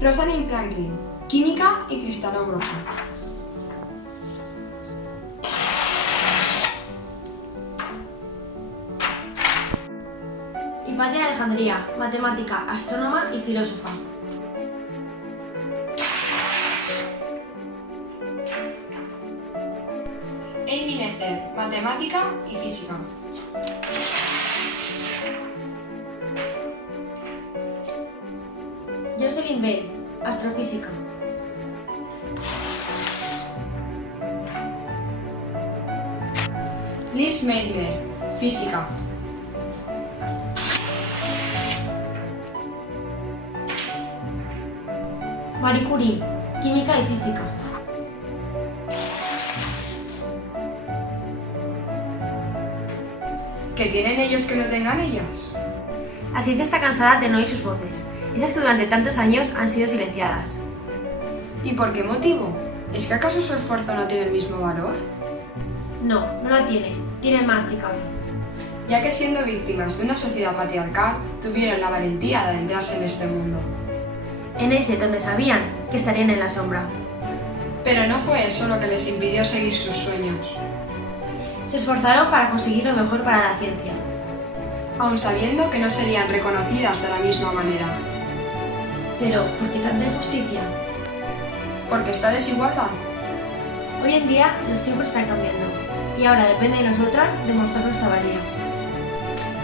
Rosalind Franklin, química y cristalógrafa. Hipatia de Alejandría, matemática, astrónoma y filósofa. Amy Necer, matemática y física. Jocelyn Bell, astrofísica. Liz Meitner, física. Marie Curie, química y física. ¿Qué tienen ellos que no tengan ellas? La ciencia está cansada de no oír sus voces, esas que durante tantos años han sido silenciadas. ¿Y por qué motivo? ¿Es que acaso su esfuerzo no tiene el mismo valor? No, no la tiene, tiene más si cabe. Ya que siendo víctimas de una sociedad patriarcal, tuvieron la valentía de adentrarse en este mundo. En ese donde sabían que estarían en la sombra. Pero no fue eso lo que les impidió seguir sus sueños. Se esforzaron para conseguir lo mejor para la ciencia. Aun sabiendo que no serían reconocidas de la misma manera. Pero, ¿por qué tanta injusticia? Porque esta desigualdad. Hoy en día los tiempos están cambiando y ahora depende de nosotras demostrar nuestra valía.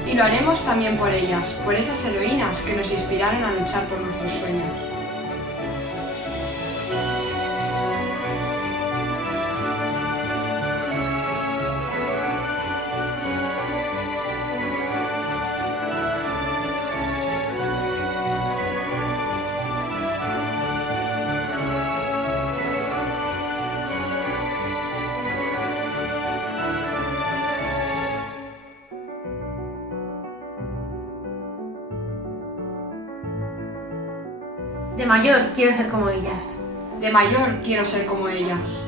Y lo haremos también por ellas, por esas heroínas que nos inspiraron a luchar por nuestros sueños. De mayor quiero ser como ellas. De mayor quiero ser como ellas.